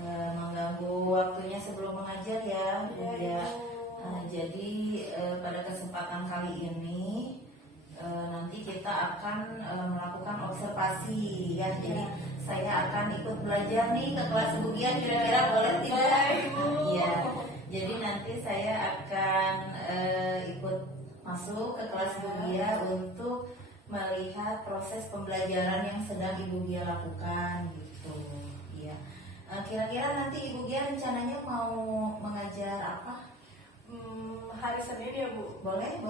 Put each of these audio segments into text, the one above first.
mengganggu waktunya sebelum mengajar ya, Bu Iya, ya. Ibu. Jadi pada kesempatan kali ini nanti kita akan melakukan observasi ya. Jadi saya akan ikut belajar nih ke kelas Bu Gia, kira-kira boleh tidak? Iya. Jadi nanti saya akan ikut masuk ke kelas Bu Gia untuk melihat proses pembelajaran yang sedang Ibu Gia lakukan gitu. Ya. Kira-kira nanti Ibu Gia rencananya mau mengajar apa? Hari Senin ya Bu. Boleh.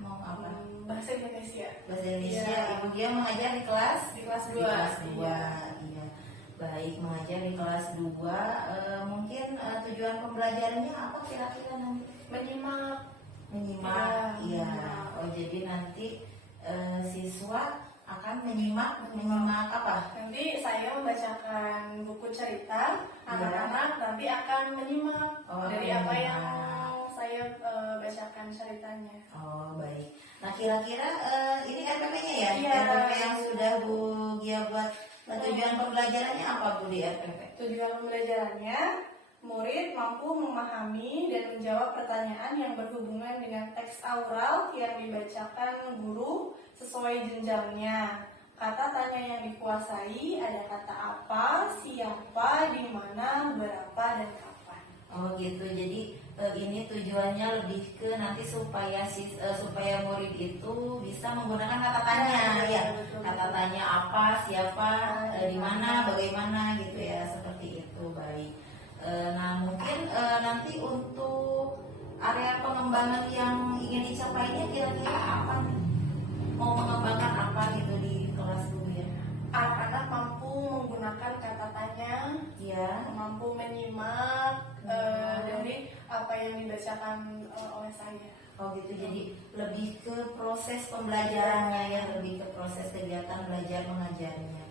Mau apa? Bahasa Indonesia. Bahasa Indonesia. Iya. Ibu Gia mengajar di kelas? Di kelas Di 2. kelas 2. Iya. Iya. Baik, mengajar di kelas 2. Mungkin tujuan pembelajarannya apa kira-kira nanti? Menyimak. Menyimak. Iya. Iya. Oh, jadi nanti siswa akan menyimak apa? Nanti saya membacakan buku cerita, anak-anak nanti akan menyimak dari apa yang saya bacakan ceritanya. Oh, baik. Nah, kira-kira ini RPP-nya ya? Iya. RPP yang sudah Bu Gia buat. Nah, tujuan pembelajarannya apa Bu di RPP? Tujuan pembelajarannya, murid mampu memahami dan menjawab pertanyaan yang berhubungan dengan teks aural yang dibacakan guru sesuai jenjangnya. Kata tanya yang dikuasai ada kata apa, siapa, di mana, berapa, dan kapan. Oh gitu. Jadi ini tujuannya lebih ke nanti supaya supaya murid itu bisa menggunakan kata tanya ya. Kata tanya apa, siapa, di mana, bagaimana gitu ya, seperti itu. Baik. Nah, mungkin nanti untuk area pengembangan yang ingin dicapainya kira-kira apa nih? Mau mengembangkan apa gitu di kelas dulu ya? Anak-anak mampu menggunakan kata tanya, Ya. mampu menyimak dari apa yang dibacakan oleh saya. Oh gitu, jadi lebih ke proses pembelajarannya ya, lebih ke proses kegiatan belajar mengajarnya.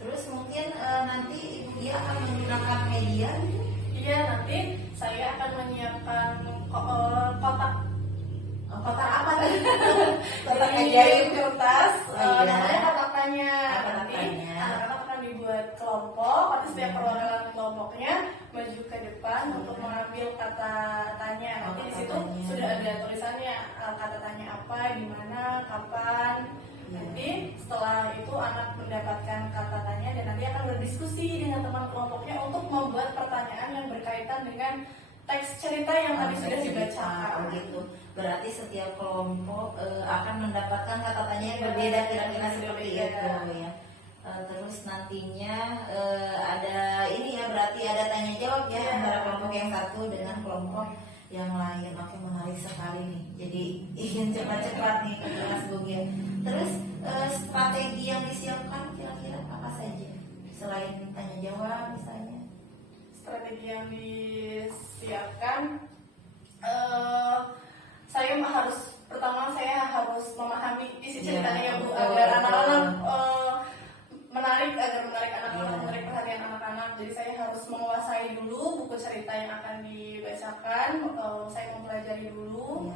Terus mungkin nanti Ibu Gia akan menggunakan media gitu? Iya, nanti saya akan menyiapkan kotak Kotak apa tadi? Kotak dari ajaib. kertas, Iya. namanya kotak tanya. Kotak Nanti tanya. anak-anak akan dibuat kelompok, nanti setiap perwakilan kelompoknya maju ke depan untuk mengambil kata tanya. Nanti di situ Tanya. sudah ada tulisannya kata tanya apa, di mana, kapan. Nanti setelah itu anak mendapatkan kata tanya dan nanti akan berdiskusi dengan teman kelompoknya untuk membuat pertanyaan yang berkaitan dengan teks cerita yang tadi sudah dibacakan. Oh gitu. Berarti setiap kelompok akan mendapatkan kata tanya yang berbeda kira-kira seperti itu ya. Terus nantinya ada ini ya, berarti ada tanya jawab ya antara kelompok yang satu dengan kelompok yang lain. Oke, menarik sekali nih. Jadi ingin cepat-cepat nih ke kelas Bu Gia. Terus strategi yang disiapkan kira-kira apa saja selain tanya jawab misalnya? Strategi yang disiapkan, saya harus memahami isi ceritanya ya Bu, agar anak-anak menarik anak-anak, menarik perhatian anak-anak. Jadi saya harus menguasai dulu buku cerita yang akan dibacakan, saya mempelajari dulu.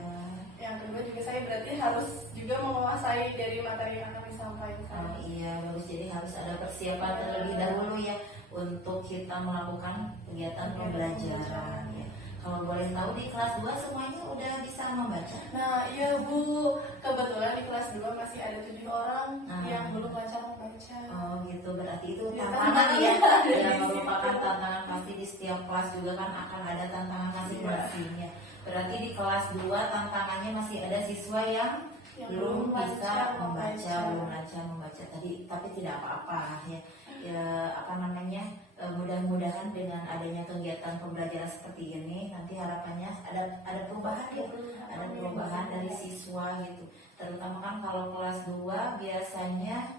Yang kedua juga saya berarti harus juga menguasai dari materi yang akan disampaikan. Oh iya, bagus. Jadi harus ada persiapan terlebih dahulu ya untuk kita melakukan kegiatan pembelajaran ya. Kalau boleh tahu di kelas 2 semuanya udah bisa membaca? Nah iya Bu, kebetulan di kelas 2 masih ada 7 orang yang belum lancar membaca. Oh gitu, berarti itu Ya, tantangan ya. tantangan. Ya, merupakan tantangan pasti di setiap kelas juga kan akan ada tantangan masing-masingnya. Berarti di kelas 2 tantangannya masih ada siswa yang belum bisa membaca, belum lancar membaca tadi, tapi tidak apa-apa ya. Mudah-mudahan dengan adanya kegiatan pembelajaran seperti ini nanti harapannya ada perubahan ya, ada perubahan dari siswa gitu. Terutama kan kalau kelas 2 biasanya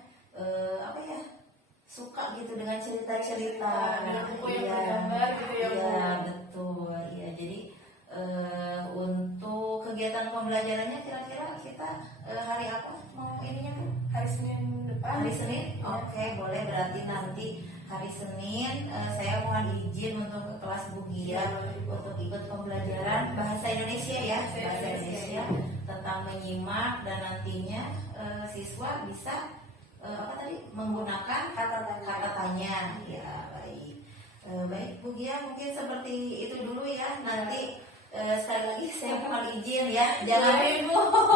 suka gitu dengan cerita-cerita, dengan buku yang bergambar gitu ya Bu. Iya betul ya. Jadi untuk kegiatan pembelajarannya kira-kira kita hari apa mau ininya Bu? Hari Senin depan. Hari Senin? Oke, boleh. Berarti nanti hari Senin saya mohon izin untuk ke kelas Bu Gia untuk ikut pembelajaran bahasa Indonesia ya, bahasa Indonesia tentang menyimak, dan nantinya siswa bisa menggunakan kata tanya. Ya baik. Baik, Bu Gia mungkin seperti itu dulu ya. Nanti sekali lagi saya mohon izin ya, jangan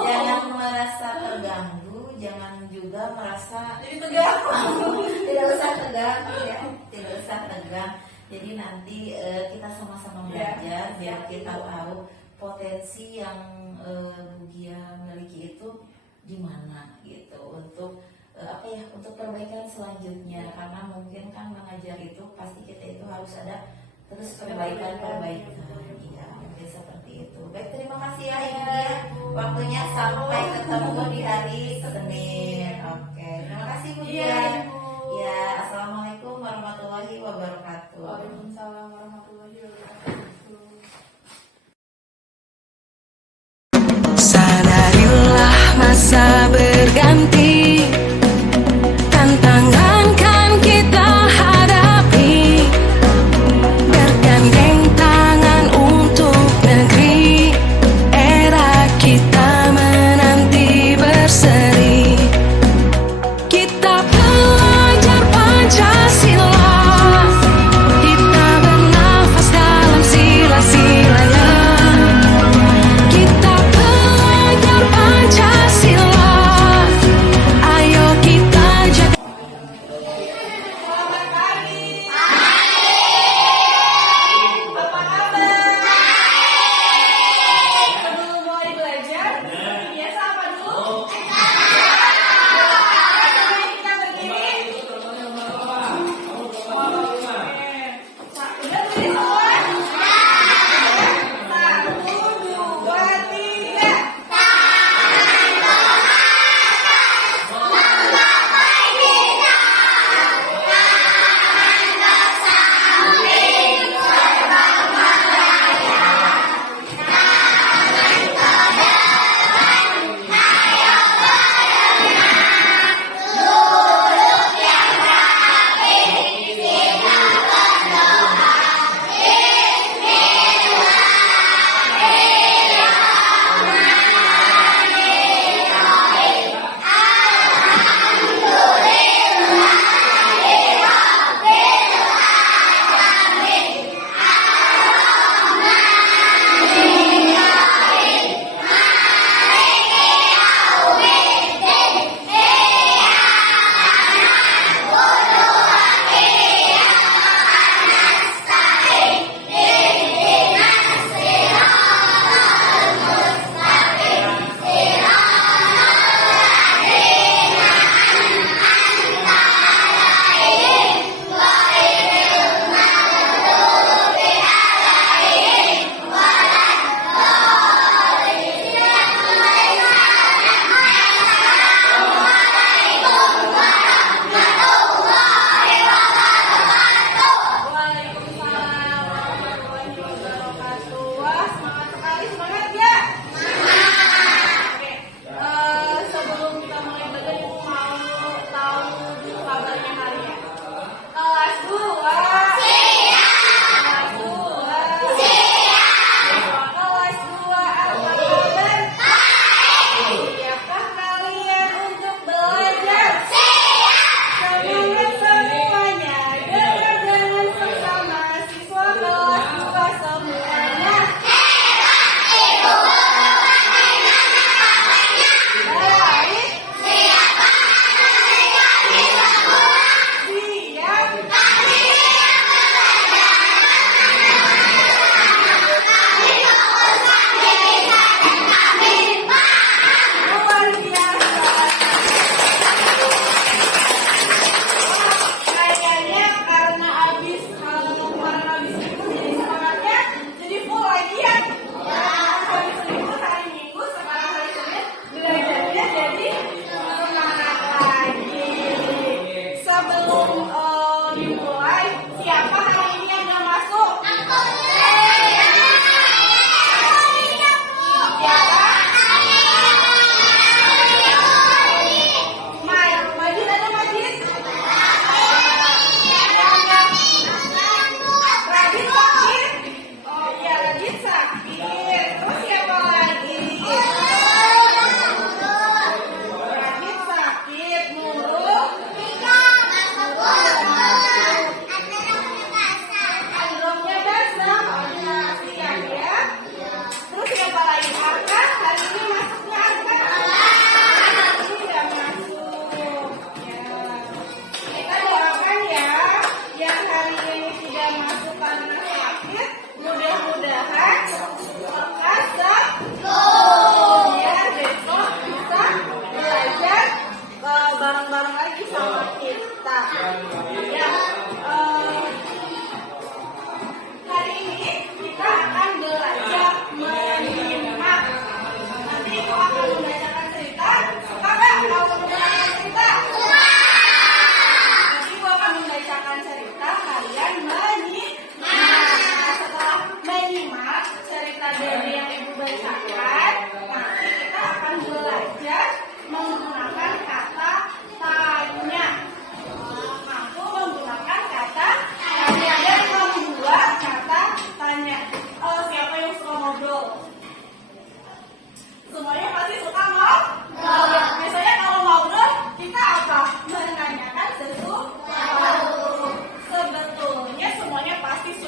jangan merasa terganggu, jangan juga merasa Jadi tegang. tidak usah tegang ya, tidak usah tegang. Jadi nanti kita sama-sama belajar biar kita tahu potensi yang Bu Gia miliki itu di mana gitu untuk apa ya, untuk perbaikan selanjutnya, karena mungkin kan mengajar itu pasti kita itu harus ada terus perbaikan ya, mungkin seperti itu. Baik, terima kasih ya Ibu Gia waktunya, sampai ketemu di hari Senin. Oke, terima kasih Bu Gia. Ya, assalamualaikum warahmatullahi wabarakatuh. Waalaikumsalam warahmatullahi wabarakatuh. Sadarilah masa berganti, tantangan kan kita hadapi, bergandeng tangan untuk negeri, era kita menanti berseri. Kita belajar Pancasila, kita bernafas dalam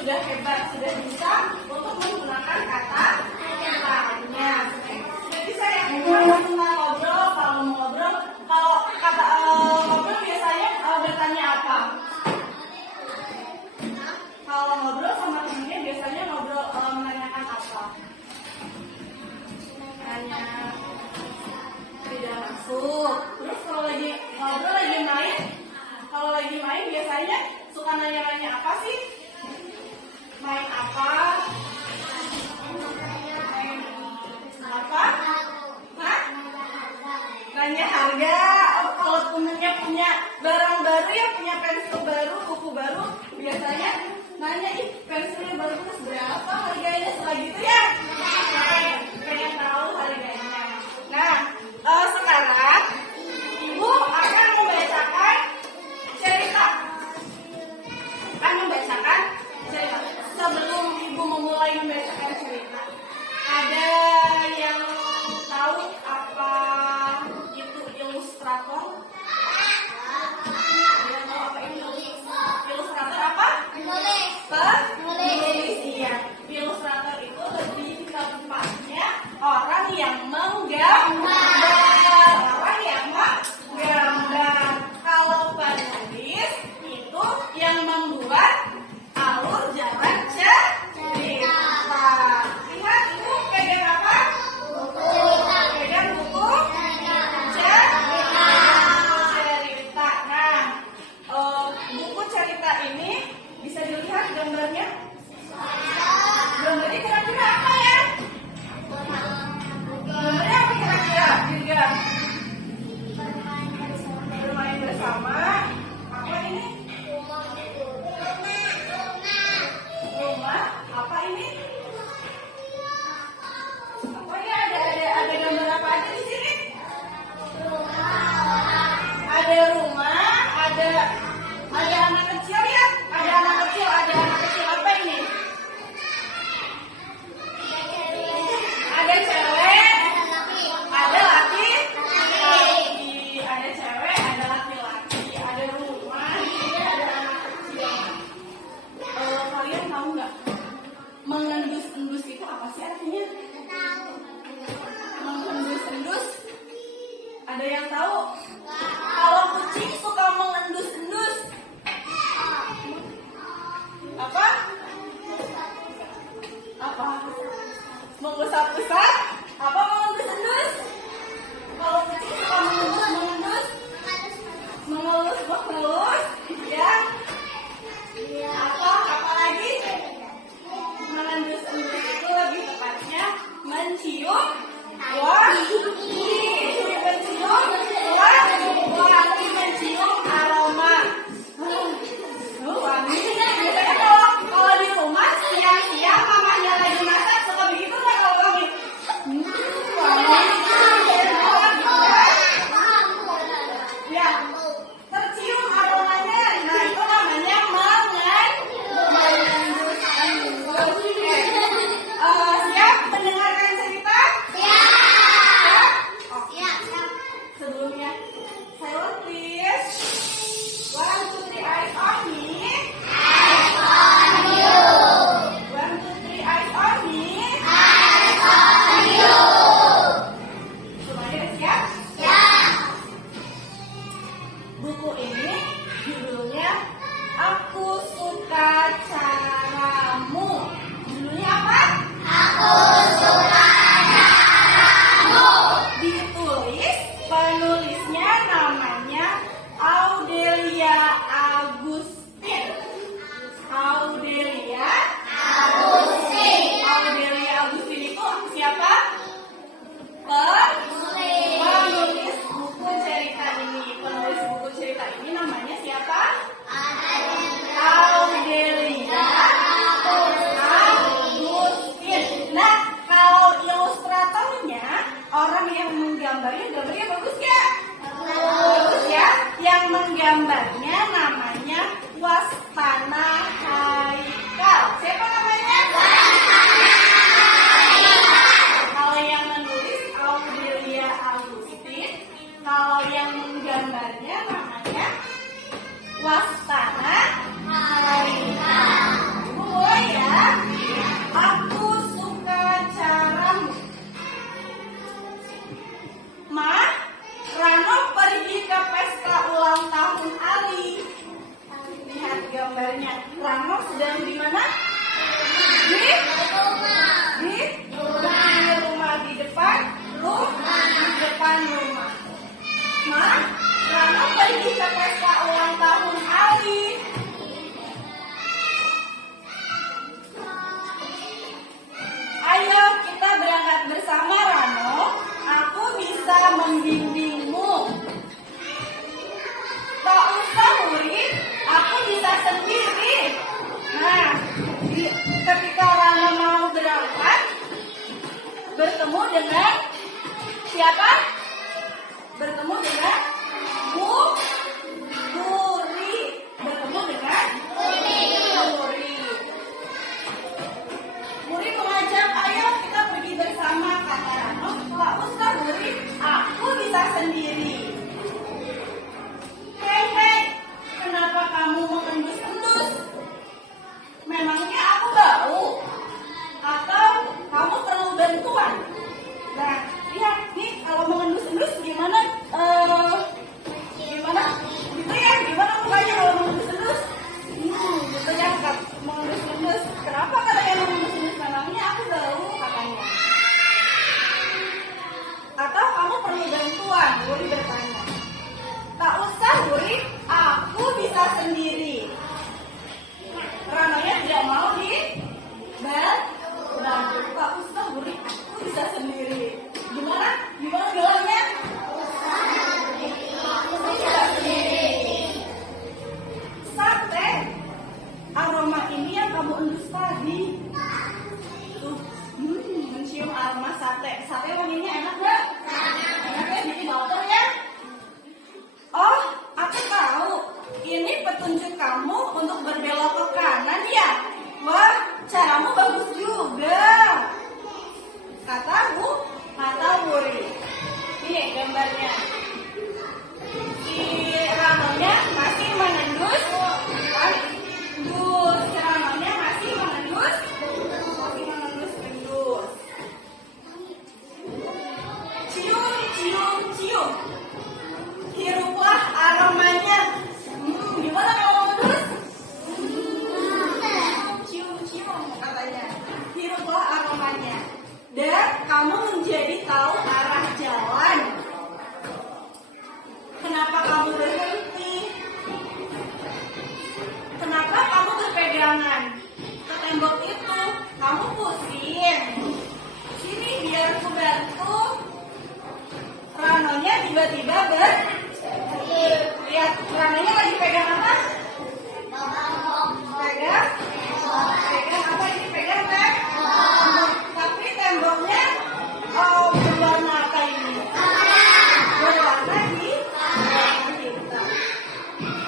sudah hebat, sudah bisa untuk menggunakan kata tanya. Sudah bisa ya, kalau ngobrol, kalau ngobrol, kalau kata ngobrol biasanya bertanya apa? Kalau ngobrol sama temennya biasanya ngobrol menanyakan apa? Nanya tidak masuk. Terus kalau lagi ngobrol, lagi main, kalau lagi main biasanya suka nanya-nanya apa sih? Main apa? Main apa? Hah? Nanya harga. Oh, kalau temennya punya barang baru ya, punya pensil baru, buku baru, biasanya nanya, ih pensilnya bagus berapa harganya, segitu ya? Pengen tahu harganya. Nah, sekarang Ibu akan membacakan cerita. Sebelum Ibu memulai membacakan cerita, ada yang tahu apa itu ilustrator? Ada yang tahu apa itu ilustrator? Apa? Penulis. Iya. Ilustrator itu lebih tepatnya orang yang menggambar. Orang yang menggambar. Kalau penulis itu yang membuat alur jalan cerita. Lihat Ibu pegang apa? Pegang buku cerita. Nah, buku cerita ini bisa dilihat gambarnya. Gambarnya kira-kira apa ya? Gambarnya apa kira-kira? Juga bermain bersama. Apa ini? Rumah. Apa ini? Oh ya, ada gambar apa aja di sini? Ada rumah, ada anak kecil ya, ada anak kecil apa ini? Ada cewek, ada laki, ada cewek, ada laki-laki, ada rumah, ada anak kecil. Kalian tahu nggak? Mengendus-endus itu apa sih artinya? Mengendus-endus? Ada yang tahu? Kalau kucing suka mengendus-endus. Apa? Apa? Mengusap-usap? Apa mengendus-endus? Kalau kucing suka mengendus-mengendus? Mengelus-mengelus? Ya? Apa lagi? Mengendus-endus itu lebih tepatnya mencium wangi, mencium aroma. Wangi. Biasanya kalau di rumah siang-siang mamanya lagi masak suka begitu nggak kalau wangi? sedang di mana? Di rumah, di depan rumah. Ma, Rano pergi ke pesta ulang tahun Ali. Ayo kita berangkat bersama Rano. Aku bisa membimbingmu. Tak usah murid, aku bisa sendiri. Nah, ketika Rano mau berangkat, bertemu dengan siapa? Bertemu dengan Muri. Bertemu dengan Muri. Muri mengajak, ayo kita pergi bersama, kata Rano. Tak usah Muri, aku bisa sendiri. Hei, kenapa kamu mengendus-endus? Memangnya aku bau? Atau kamu perlu bantuan? Nah, lihat nih kalau mengendus-endus gimana? Gimana? Gitu ya? Gimana mukanya kalau mengendus-endus? Gitu ya, mengendus-endus. Kenapa katanya mengendus-endus? Memangnya aku bau, katanya. Atau kamu perlu bantuan? Wuri bertanya. Tak usah, Wuri, aku bisa sendiri. Ranonya tidak mau dibantu. Tak usah, Wuri, aku bisa sendiri. Gimana? Gimana bilangnya? Aku bisa sendiri. Sate, aroma ini yang kamu endus tadi. Tuh, mencium aroma sate. Sate wanginya enak nggak? Enak ya, bikin lapar ya? Oh, aku tahu. Ini petunjuk kamu untuk berbelok ke kanan ya? Wah, caramu bagus juga. Kata Wuri. Ini gambarnya. Si Ranonya masih mengendus. Si Ranonya masih mengendus. Cium. Hiruplah aromanya. Gimana kalau mengendus? Cium katanya. Hiruplah aromanya. Dan kamu menjadi tahu arah jalan. Kenapa kamu berhenti? Kenapa kamu berpegangan ke tembok itu? Kamu pusing. Sini biar aku bantu. Ranonya tiba-tiba lihat Ranonya lagi pegang apa? Pegang apa ini? Pegang tembok. Tapi temboknya berwarna apa ini? Berwarna hitam.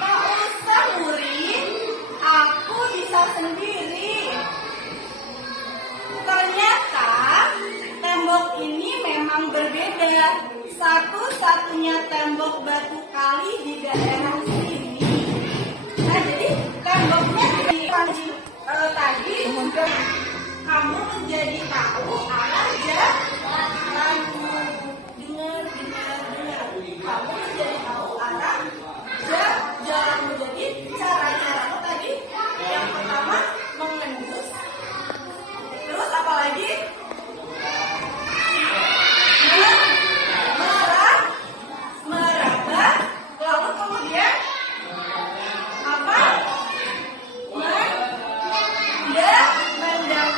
Tak usah murid, aku bisa sendiri. Ternyata tembok ini memang berbeda. Satu-satunya tembok batu kali di daerah sini. Nah, jadi temboknya tadi juga kamu menjadi tahu arah jalan. Dengar. Kamu menjadi tahu arah jalan. Jadi caranya tadi yang pertama mengendus. Terus apa lagi? Meraba. Lalu kemudian apa? Mendengar.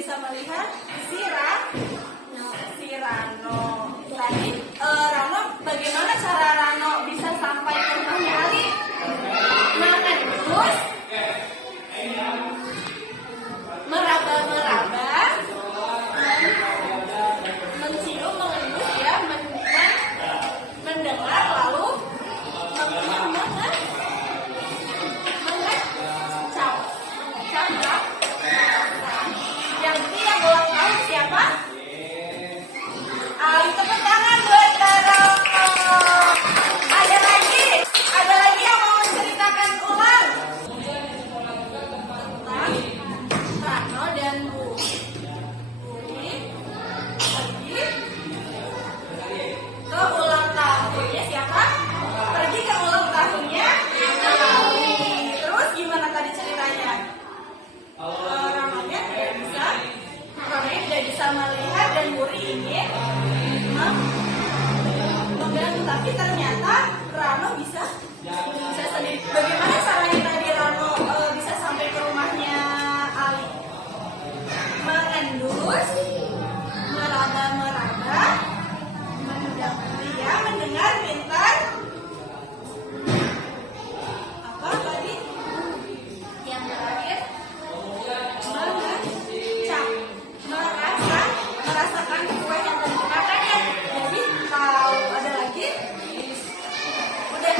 bisa melihat si Rano. Tadi Rano, bagaimana cara Rano bisa sampai ke rumahnya Ali? Mengendus, meraba-meraba, mencium, mengendus ya, mendengar, lalu mengecap. Yang ketiga ulang tahun siapa? Ali, tepuk tangan buat Rano. Ada lagi yang mau menceritakan ulang tentang Rano dan Budi pergi ke ulang tahunnya siapa? Pergi ke ulang tahunnya Ali. Terus gimana tadi ceritanya? Ranonya tidak bisa melihat dan Budi ingin mengganggu, tapi ternyata Rano bisa sendiri. Bagaimana caranya tadi Rano bisa sampai ke rumahnya Ali? Mengendus, meraba-meraba, mendengar pintar. Apa tadi? Yang terakhir, mengecap, merasakan kue yang tadi dimakan ya. Jadi kalau ada lagi, udah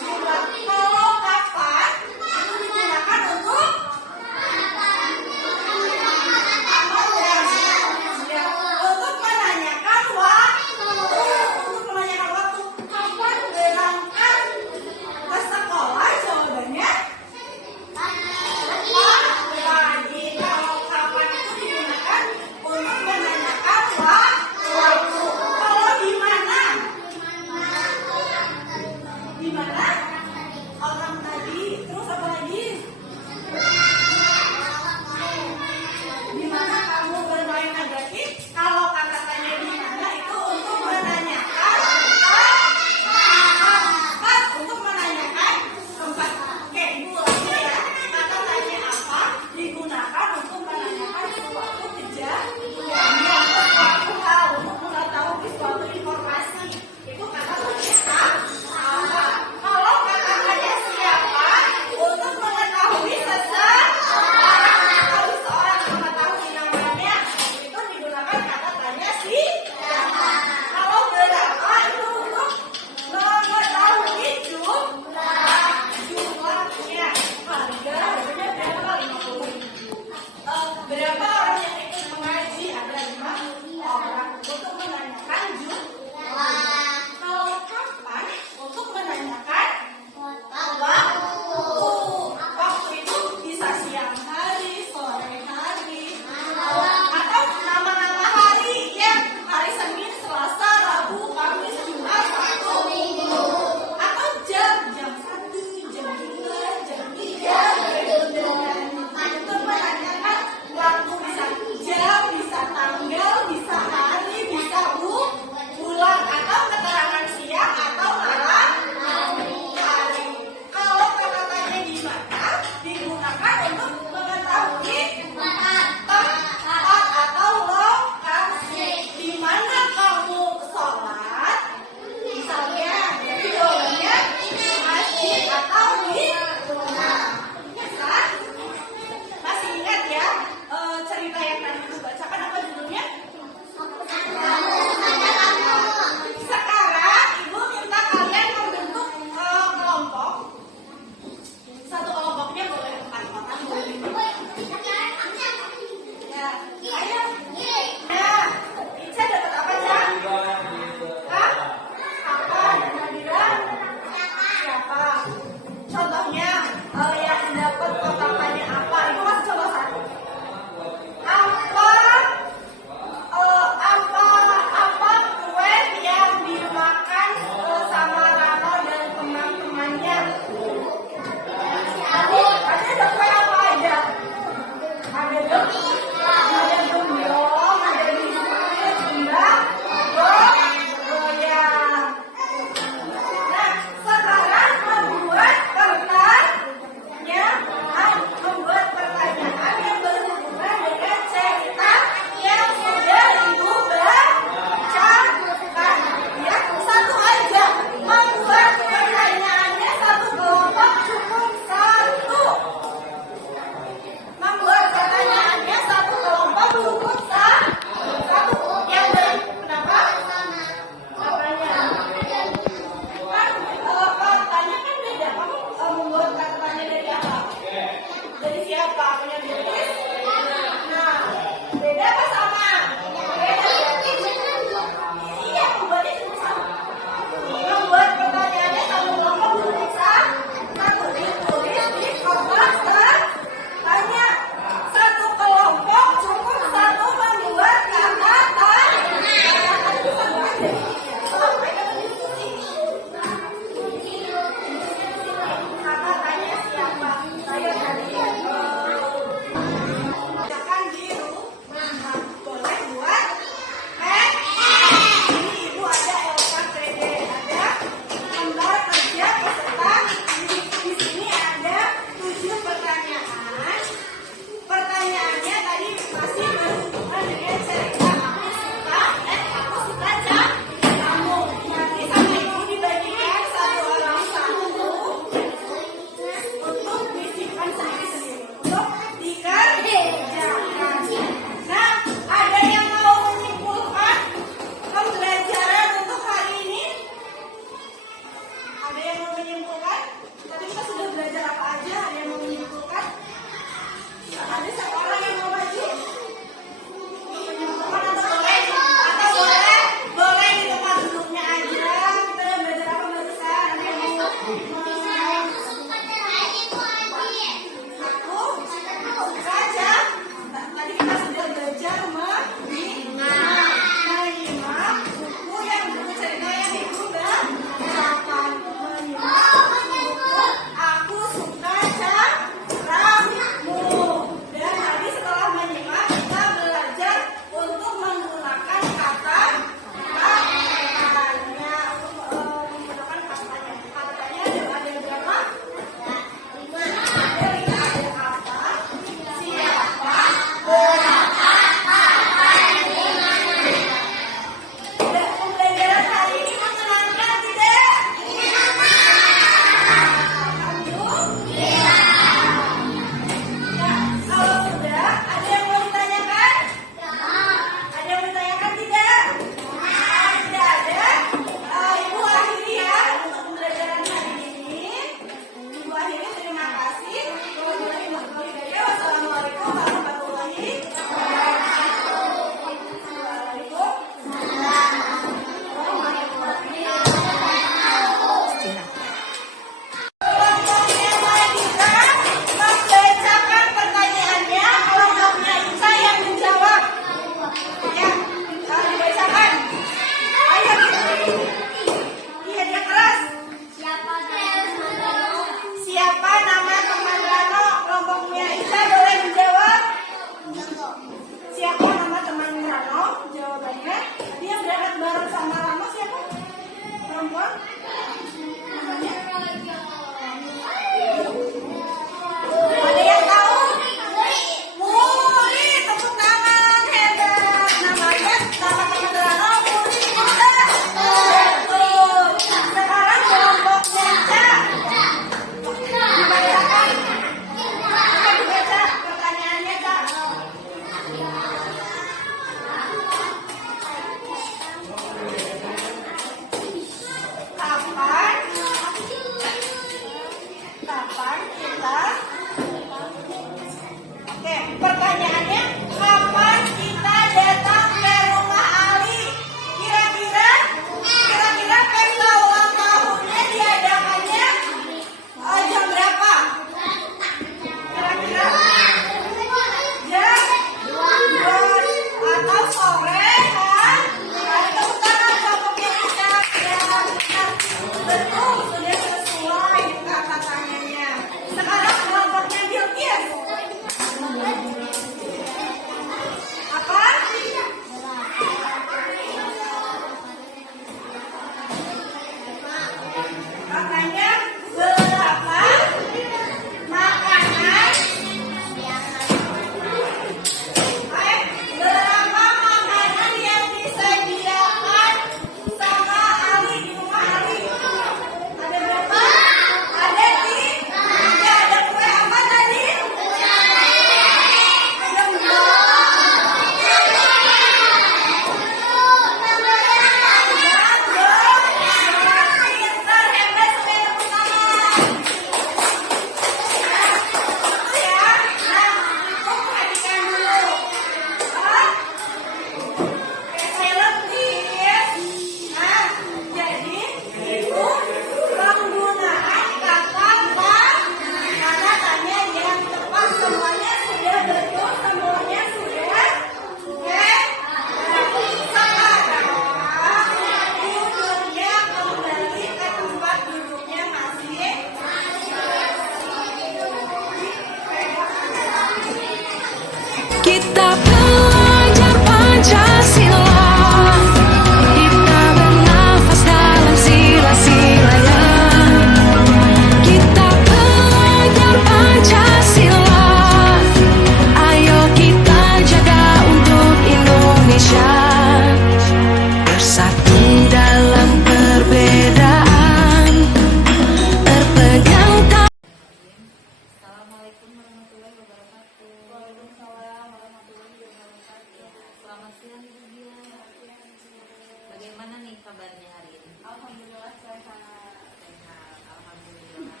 kabarnya hari ini? Alhamdulillah sehat. Sehat, alhamdulillah.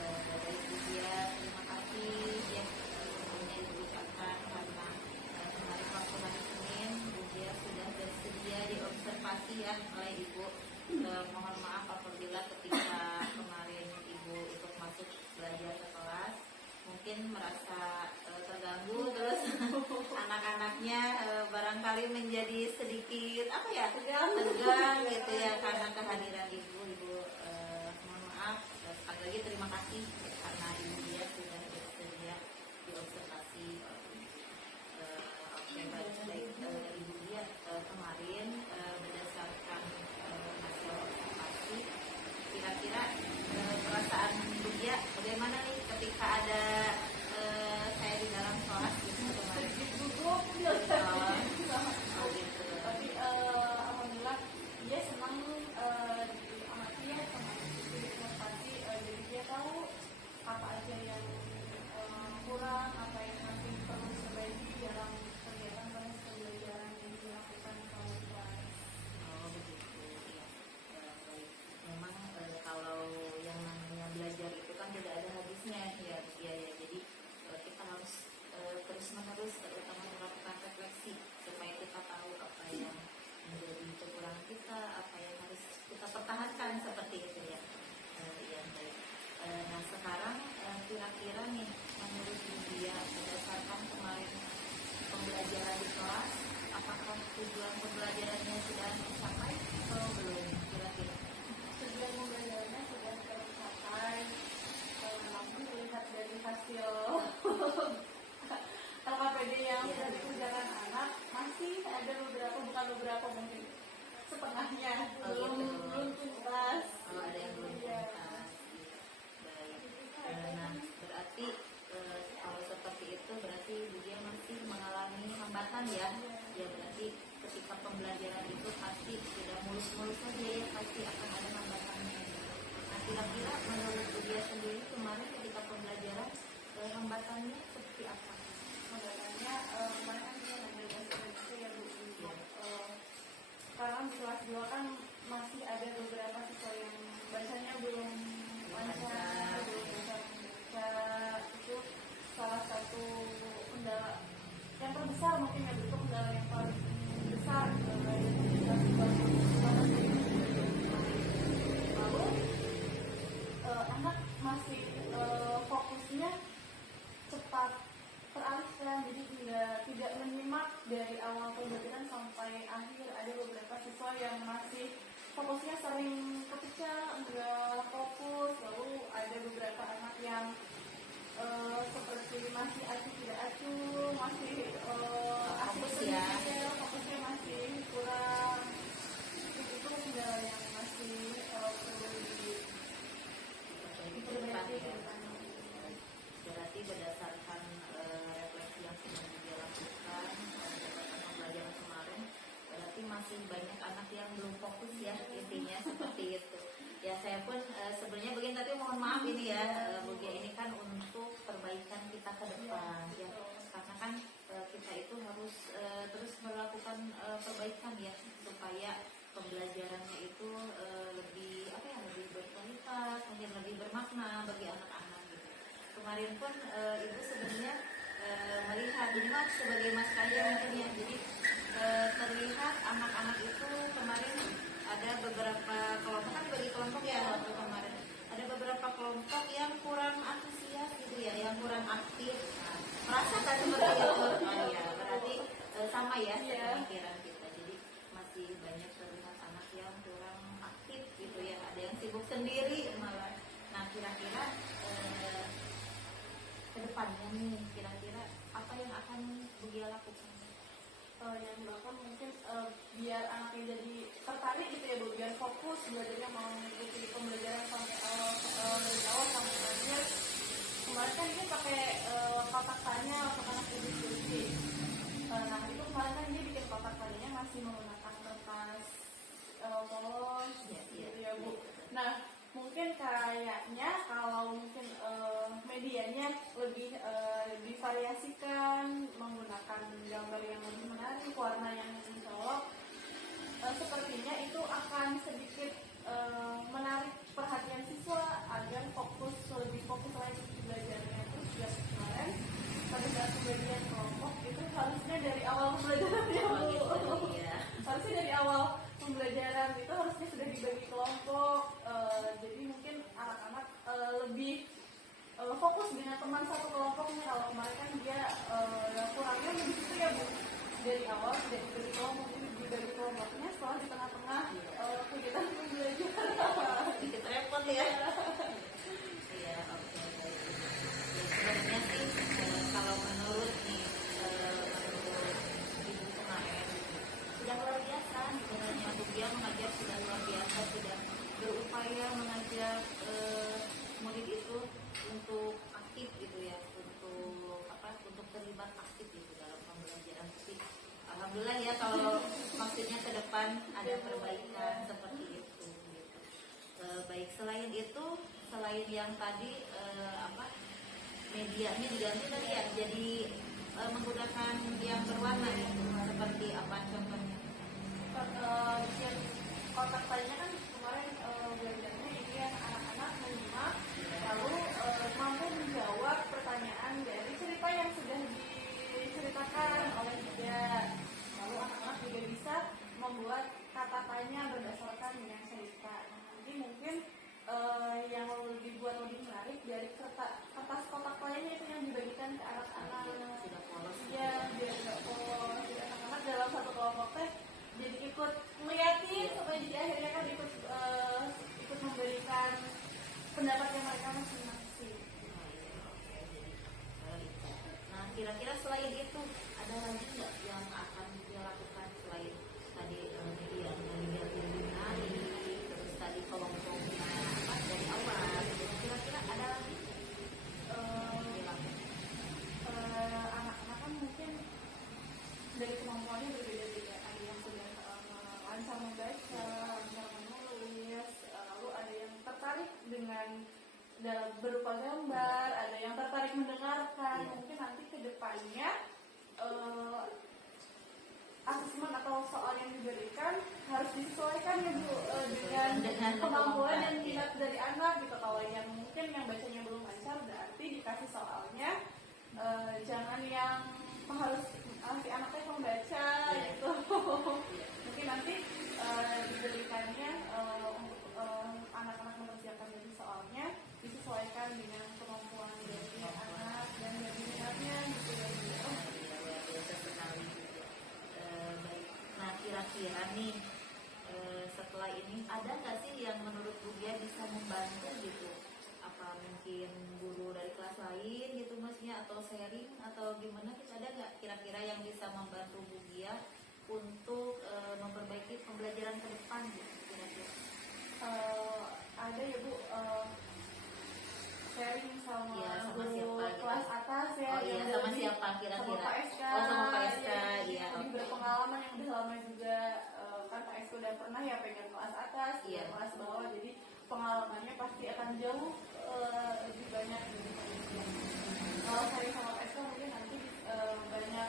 Dari Ibu Dia, terima kasih ya semuanya Ibu ucapkan karena kemarin waktu hari Senin Bu Dia sudah bersedia diobservasi ya oleh Ibu. Mohon maaf apabila ketika kemarin Ibu ikut masuk belajar ke kelas mungkin merasa terganggu, terus anak-anaknya barangkali menjadi sedikit apa ya tegang gitu ya karena kehadiran Ibu. Mohon maaf, sekali lagi terima kasih karena Ibu Dia sudah bersedia diobservasi. Oke, baik Ibu Dia, kemarin berdasarkan hasil observasi, kira-kira perasaan Ibu Dia bagaimana nih ketika ada saya di dalam kelas gitu kemarin? Gugup, Oh gitu. tapi alhamdulillah dia senang diamati ya sama observasi, jadi dia tahu apa aja yang kurang, apa yang masih perlu diperbaiki dalam kegiatan pembelajaran yang dilakukan kalau kelas. Oh begitu ya. Baik. Memang kalau yang namanya belajar itu kan tidak ada habisnya ya, jadi kita harus terus menerus terutama melakukan refleksi supaya kita tahu apa yang menjadi kekurangan kita, apa yang harus kita pertahankan seperti itu ya. Iya baik. Nah sekarang kira-kira nih menurut Dia berdasarkan kemarin pembelajaran di kelas, apakah tujuan pembelajarannya sudah tercapai atau belum kira-kira? Tujuan pembelajarannya sudah tercapai, namun dilihat dari hasil LKPD yang sudah dikerjakan anak masih ada beberapa, bukan beberapa mungkin setengahnya Oh, belum gitu. belum tuntas. Kalau ada yang belum Iya. tuntas. Baik. Nah berarti kalau seperti itu berarti Bu Dia masih mengalami hambatan ya. Ya berarti ketika pembelajaran itu pasti tidak mulus-mulus saja ya, pasti akan ada hambatannya. Nah kira-kira menurut Bu Dia sendiri kemarin ketika pembelajaran hambatannya seperti apa? Hambatannya kemarin kan dia ada bahasa ya Bu. Sekarang di kelas 2 kan masih ada beberapa siswa yang bacanya belum lancar, belum bisa membaca. Itu salah satu kendala yang terbesar mungkin ya, itu kendala yang paling besar dari kelas 2. Lalu anak masih fokusnya cepat teralihkan, jadi tidak menyimak dari awal pembelajaran sampai akhir. Ada beberapa siswa yang masih fokusnya sering kepecah, enggak fokus. Lalu ada beberapa anak yang seperti masih acuh tidak acuh, masih asik sendiri, fokusnya masih kurang. Itu kendala yang masih perlu diperbaiki. Berarti berdasarkan refleksi yang sudah Dia lakukan berdasarkan pembelajaran kemarin, berarti masih banyak anak yang belum fokus ya, intinya seperti itu. Ya saya pun sebenarnya begini, tapi mohon maaf ini ya Bu Dia, ini kan untuk perbaikan kita ke depan ya, karena kan kita itu harus terus melakukan perbaikan ya supaya pembelajarannya itu lebih apa ya, lebih berkualitas, mungkin lebih bermakna bagi anak-anak gitu. Kemarin pun Ibu sebenarnya melihat ini mas sebagai mas kaya mungkin ya, jadi terlihat anak-anak itu kemarin ada beberapa kelompok, kan bagi kelompok ya waktu kemarin ada beberapa kelompok yang kurang antusias gitu ya, yang kurang aktif. Nah, merasakan seperti itu. Oh ya berarti sama ya pemikiran kita, jadi masih banyak terlihat anak yang kurang aktif gitu ya, ada yang sibuk sendiri malah. Nah kira-kira kedepannya nih kira-kira apa yang akan Bu Dia lakukan? Yang dilakukan mungkin biar anaknya jadi tertarik gitu ya Bu, biar fokus belajarnya, mau mengikuti pembelajaran sampai dari awal sampai akhir. Kemarin kan dia pakai kotak tanya untuk anak diskusi. Nah itu kemarin kan dia bikin kotak tanyanya masih menggunakan kertas polos gitu ya Bu. Nah mungkin kayaknya kalau mungkin medianya lebih divariasikan, menggunakan gambar yang lebih menarik, warna yang mencolok, sepertinya itu akan awal tidak dibagi kelompok, mungkin dibagi kelompoknya setelah di tengah-tengah kegiatan pembelajaran. Sedikit repot ya. Iya, oke, baik. Ya, sebenarnya sih kalau menurut nih menurut Ibu kemarin sudah luar biasa sebenarnya Bugia mengajar, sudah luar biasa, sudah berupaya mengajak murid itu untuk aktif gitu ya, untuk terlibat aktif gitu dalam pembelajaran musik. Alhamdulillah ya kalau maksudnya ke depan ada perbaikan seperti itu gitu. Baik, selain itu, selain yang tadi medianya diganti tadi ya, jadi menggunakan yang berwarna gitu, seperti apa contohnya? Bikin kotak tanya kan kemarin belajarnya ini yang anak-anak menyimak lalu mampu menjawab pertanyaan dari cerita yang sudah diceritakan oleh dia. Lalu anak-anak juga bisa membuat kata tanya berdasarkan dengan cerita. Nanti mungkin yang dibuat lebih menarik dari kertas kotak tanya itu yang dibagikan ke anak-anak. Sudah polos. Iya, biar nggak polos. Jadi anak-anak dalam satu kelompok teh jadi ikut melihatin supaya jadi akhirnya kan ikut memberikan pendapatnya mereka masing-masing. Nah, kira-kira selain itu ada lagi nggak yang akan dilakukan selain tadi media nari, terus tadi kelompoknya dari awal, kira-kira ada lagi? Anak-anak kan mungkin dari kemampuannya berbeda-beda. Ada yang sudah lancar membaca, lancar menulis, lalu ada yang tertarik dengan berupa gambar, ada yang tertarik mendengarkan. Mungkin nanti ke depannya asesmen atau soal yang diberikan harus disesuaikan ya Bu dengan kemampuan dan minat dari anak gitu. Kalau yang mungkin yang bacanya belum lancar berarti dikasih soalnya jangan yang harus si anaknya membaca gitu. Mungkin nanti diberikannya untuk anak-anak mengerjakan dari soalnya disesuaikan dengan kemampuan dari anak dan dari minatnya gitu ya. Biasa sekali. Baik. Nah, kira-kira nih setelah ini ada nggak sih yang menurut Bugia bisa membantu gitu? Apa mungkin guru dari kelas lain gitu maksudnya, atau sharing atau gimana, kita ada nggak kira-kira yang bisa membantu Bugia untuk memperbaiki pembelajaran ke depan gitu kira-kira? Ada ya Bu, sharing sama, Ya, sama guru siapa gitu? kelas atas ya. Oh iya, yang sama lebih- siapa kira-kira? Sama Pak SK. Oh, sama Pak SK, Yang iya, lebih oke. berpengalaman, yang udah lama juga. Kan Pak SK udah pernah ya pegang kelas atas, Iya. kelas bawah, jadi pengalamannya pasti akan jauh lebih banyak daripada dia. Kalau saya sama Pak SK mungkin nanti banyak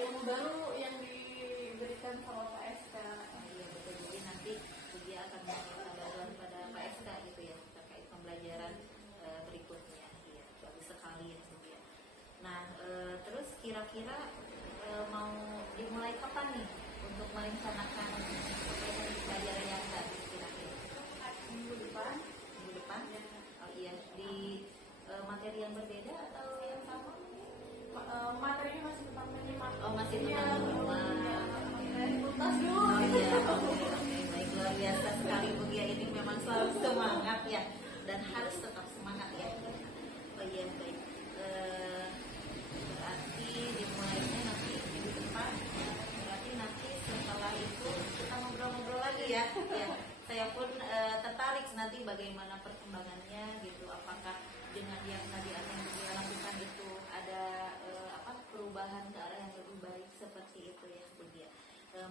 ilmu baru yang diberikan sama Pak SK. Iya betul, jadi nanti Bugia akan meminta bantuan pada Pak SK gitu ya terkait pembelajaran berikutnya. Iya, bagus sekali ya Bugia. Nah, terus kira-kira mau dimulai kapan nih untuk merencanakan pembelajaran yang tadi kira-kira? Minggu depan. Minggu depan? Oh iya, di materi yang berbeda atau yang sama? Materinya masih tentang menyimak. Oh, masih Iya, tentang menyimak. tuntas dulu. Oh iya, oke, baik, luar biasa sekali Bugia ini memang selalu semangat ya, dan harus tetap semangat ya. Oh iya, baik. Berarti dimulainya nanti minggu depan. Berarti nanti setelah itu kita ngobrol-ngobrol lagi ya. Ya, saya pun tertarik nanti bagaimana perkembangannya gitu. Apakah dengan yang tadi akan Bugia lakukan itu ada perubahan ke arah yang lebih baik seperti itu ya Bugia.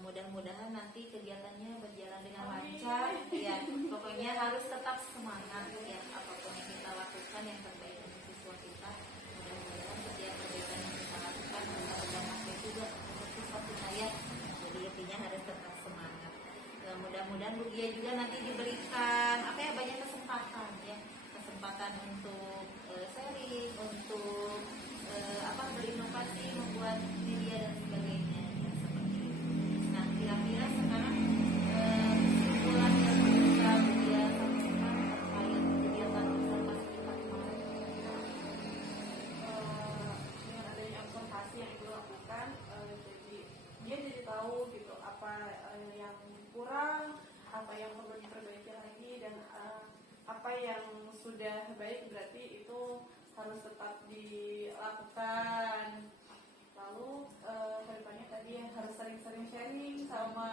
Mudah-mudahan nanti kegiatannya berjalan dengan lancar ya. Pokoknya harus tetap semangat ya, apapun yang kita lakukan yang terbaik untuk siswa kita. Mudah-mudahan setiap kegiatan yang kita lakukan bisa berdampak juga untuk siswa kita ya. Jadi intinya harus tetap semangat. Mudah-mudahan Bugia juga nanti diberikan banyak kesempatan untuk sharing, untuk berinovasi, membuat media dan sebagainya ya, seperti itu. Nah, kira-kira sekarang kesimpulan yang bisa Bugia sampaikan terkait kegiatan observasi kita kemarin? Dengan adanya observasi yang Ibu lakukan, jadi apa yang sudah baik berarti itu harus tetap dilakukan. Lalu kedepannya tadi harus sering-sering sharing sama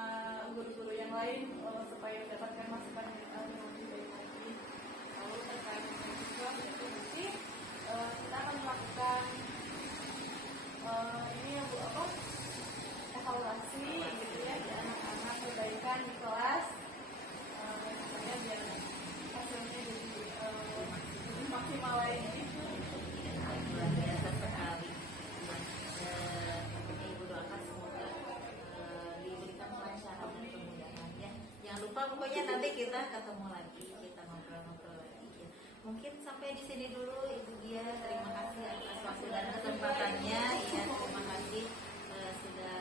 guru-guru yang lain supaya mendapatkan masukan yang lebih baik lagi. Lalu terkait dengan siswa berarti nanti kita akan melakukan ini ya Bu, apa, evaluasi gitu ya di anak-anak, perbaikan di kelas supaya biar hasilnya jadi lebih maksimal lagi. Luar biasa sekali. Tentunya Ibu doakan semoga diberikan kelancaran dan kemudahan ya. Jangan lupa pokoknya nanti kita ketemu lagi, kita ngobrol-ngobrol lagi ya. Mungkin sampai di sini dulu Ibu Dia. Terima kasih atas waktu dan kesempatannya ya. Terima kasih sudah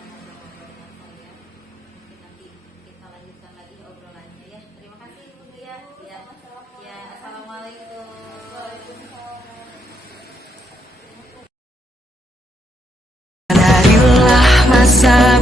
ngobrol-ngobrol dengan saya. Mungkin nanti kita lanjutkan lagi obrolannya ya. Terima kasih Ibu Dia. Ya. Ya, assalamualaikum. Marilah masa